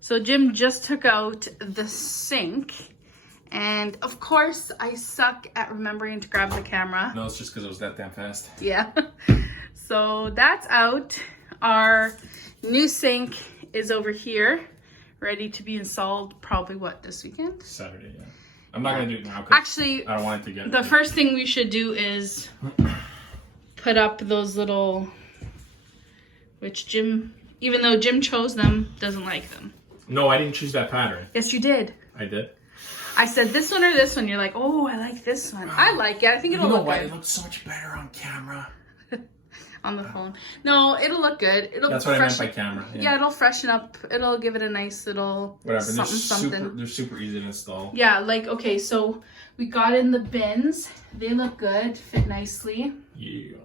So Jim just took out the sink, and of course I suck at remembering to grab the camera. No, it's just because it was that damn fast. Yeah. So that's out. Our new sink is over here, ready to be installed probably this weekend? Saturday, yeah. I'm not gonna do it now. Actually, I don't want it to get... The first thing we should do is put up those little, which Jim, even though Jim chose them, doesn't like them. No, I didn't choose that pattern. Yes, you did. I did? I said this one or this one. You're like, oh, I like this one. I like it. I think it'll look good. It looks so much better on camera. On the phone. No, it'll look good. That's what I meant by camera. Yeah, it'll freshen up. It'll give it a nice little something. They're super easy to install. Yeah, like, okay, so we got in the bins. They look good, fit nicely. Yeah.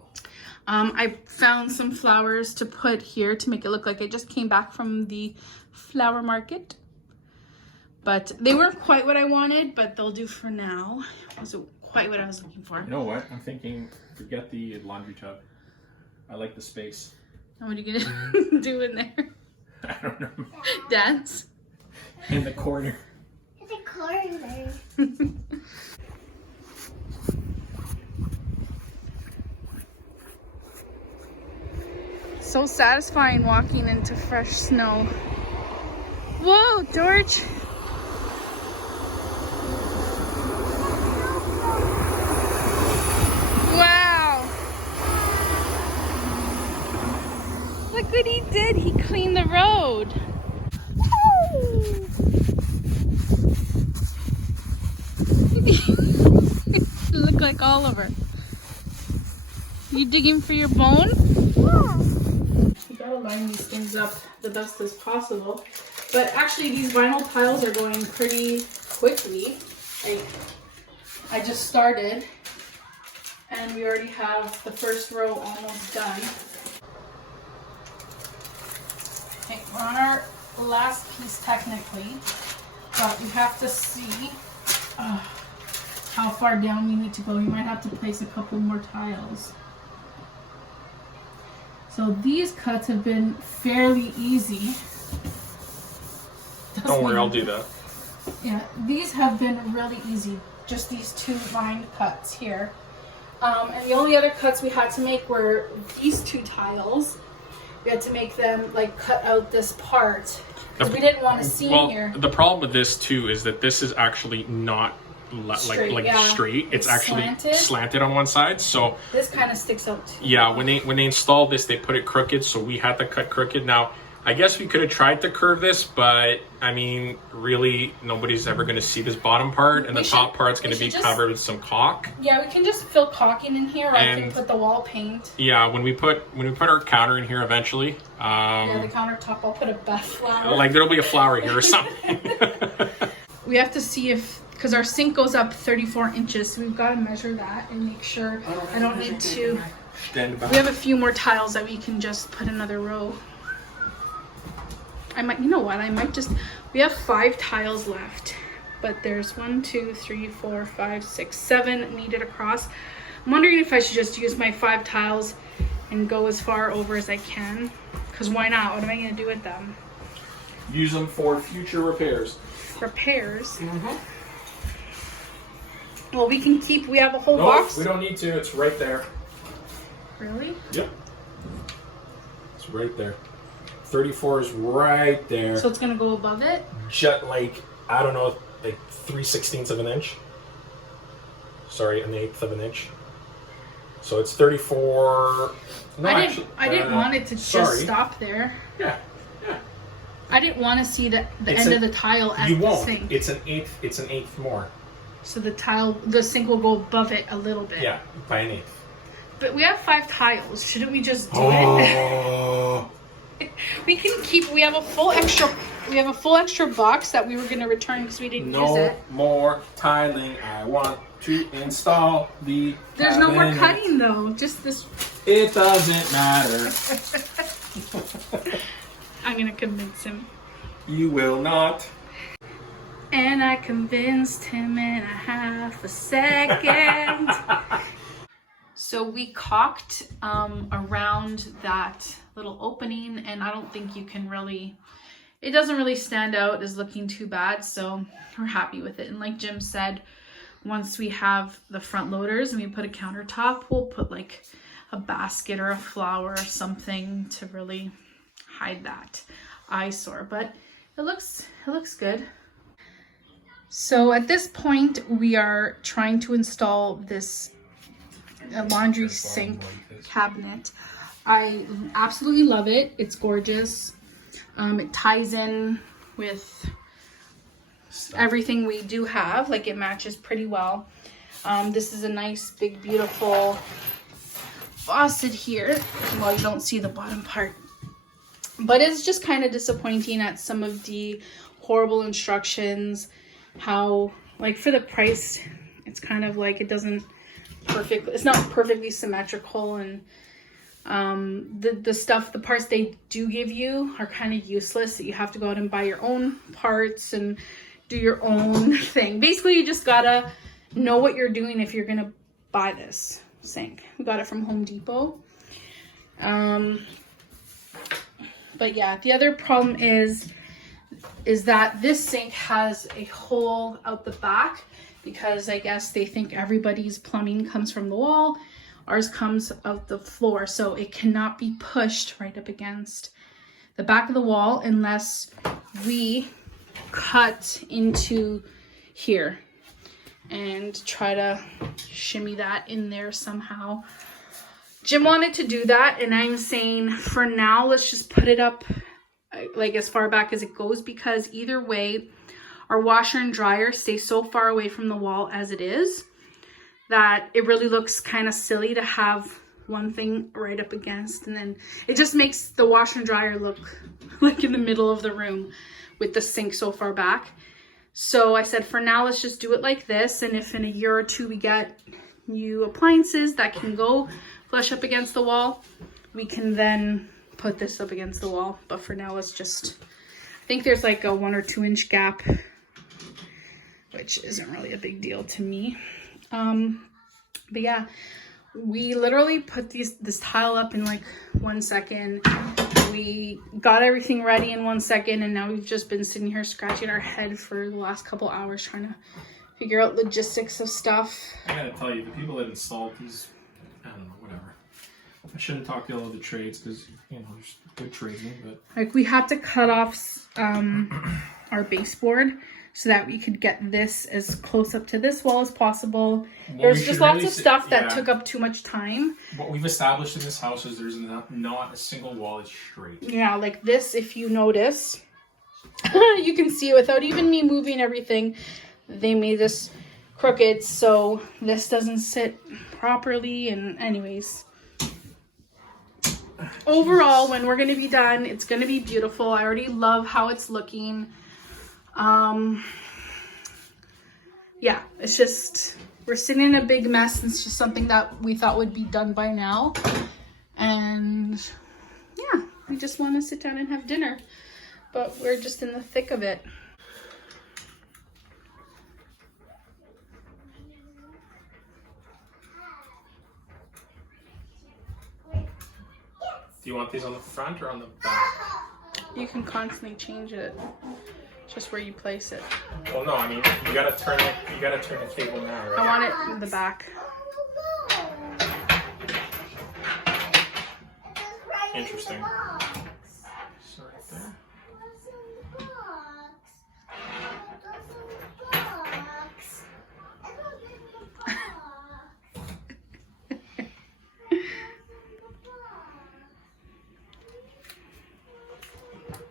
I found some flowers to put here to make it look like I just came back from the flower market. But they weren't quite what I wanted, but they'll do for now. It wasn't quite what I was looking for. You know what? I'm thinking, forget the laundry tub. I like the space. And what are you gonna do in there? I don't know. Dance? In the corner. In the corner. So satisfying walking into fresh snow. Whoa, George. Wow. Look what he did. He cleaned the road. You look like Oliver. You digging for your bone? Yeah. You gotta line these things up the best as possible. But actually these vinyl tiles are going pretty quickly. I just started and we already have the first row almost done. Okay, we're on our last piece technically, but we have to see how far down we need to go. We might have to place a couple more tiles. So these cuts have been fairly easy. Don't worry, I'll do that. Yeah, these have been really easy. Just these two lined cuts here. And the only other cuts we had to make were these two tiles. We had to make them like cut out this part because we didn't want a seam here. The problem with this too is that this is actually not straight. It's actually slanted on one side. So this kind of sticks out too. Yeah, when they installed this, they put it crooked, so we had to cut crooked. Now, I guess we could have tried to curve this, but I mean, really, nobody's ever going to see this bottom part, and the top part's going to be covered with some caulk. Yeah, we can just fill caulking in here, or I can put the wall paint. Yeah, when we put our counter in here eventually. Yeah, the countertop, I'll put a Beth flower. Like there'll be a flower here or something. We have to see if, because our sink goes up 34 inches, so we've got to measure that and make sure I don't need to. We have a few more tiles that we can just put another row. I might, you know what, we have 5 tiles left, but there's 1, 2, 3, 4, 5, 6, 7 needed across. I'm wondering if I should just use my 5 tiles and go as far over as I can, because why not? What am I going to do with them? Use them for future repairs. Repairs? Mm-hmm. Well, we have a whole box. We don't need to, it's right there. Really? Yep. It's right there. 34 is right there. So it's gonna go above it? Just like, I don't know, like 3/16 of an inch. Sorry, 1/8 of an inch. So it's 34. No, I didn't want it to just stop there. Yeah. I didn't want to see the end of the tile at the sink. It's an eighth more. So the sink will go above it a little bit. Yeah, by an eighth. But we have 5 tiles. Shouldn't we just do it? We have a full extra box that we were going to return because we didn't use it. No more tiling. I want to install the There's no more cutting though. Just this. It doesn't matter. I'm going to convince him. You will not. And I convinced him in a half a second. So we caulked around that little opening, and I don't think you can really, it doesn't really stand out as looking too bad, so we're happy with it. And like Jim said, once we have the front loaders and we put a countertop, we'll put like a basket or a flower or something to really hide that eyesore. But it looks good. So at this point, we are trying to install this laundry sink cabinet. I absolutely love it. It's gorgeous. It ties in with everything we do have. Like, it matches pretty well. This is a nice, big, beautiful faucet here. Well, you don't see the bottom part. But it's just kind of disappointing at some of the horrible instructions. How, like, for the price, it's kind of like it's not perfectly symmetrical, and the parts they do give you are kind of useless, that you have to go out and buy your own parts and do your own thing. Basically, you just gotta know what you're doing if you're gonna buy this sink. We got it from Home Depot. But yeah, the other problem is that this sink has a hole out the back, because I guess they think everybody's plumbing comes from the wall. Ours comes out the floor, so it cannot be pushed right up against the back of the wall unless we cut into here and try to shimmy that in there somehow. Jim wanted to do that, and I'm saying for now, let's just put it up like as far back as it goes, because either way, our washer and dryer stay so far away from the wall as it is that it really looks kind of silly to have one thing right up against, and then it just makes the washer and dryer look like in the middle of the room with the sink so far back. So I said, for now, let's just do it like this, and if in a year or two we get new appliances that can go flush up against the wall, we can then put this up against the wall. But for now, let's just, I think there's like a 1 or 2 inch gap, which isn't really a big deal to me. But yeah, we literally put this tile up in like 1 second. We got everything ready in 1 second, and now we've just been sitting here scratching our head for the last couple hours trying to figure out logistics of stuff. I gotta tell you, the people that installed these, I don't know, whatever. I shouldn't talk to all of the trades, because, you know, there's good tradesmen, but... Like, we had to cut off our baseboard so that we could get this as close up to this wall as possible. There's just lots of stuff that took up too much time. What we've established in this house is there's not a single wall that's straight. Yeah, like this, if you notice, you can see it without even me moving everything. They made this crooked, so this doesn't sit properly. And anyways, overall, when we're going to be done, it's going to be beautiful. I already love how it's looking. Yeah, it's just, we're sitting in a big mess. It's just something that we thought would be done by now. And yeah, we just want to sit down and have dinner, but we're just in the thick of it. Do you want these on the front or on the back? You can constantly change it, just where you place it. Well, no, I mean, you gotta turn the cable now, right? I want it in the back. Interesting. So right there.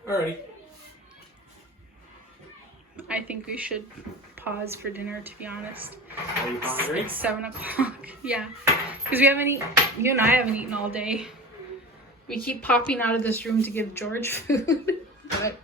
Alrighty. I think we should pause for dinner, to be honest. Are you hungry? It's 7 o'clock. Yeah. Because we haven't eaten, you and I haven't eaten all day. We keep popping out of this room to give George food. But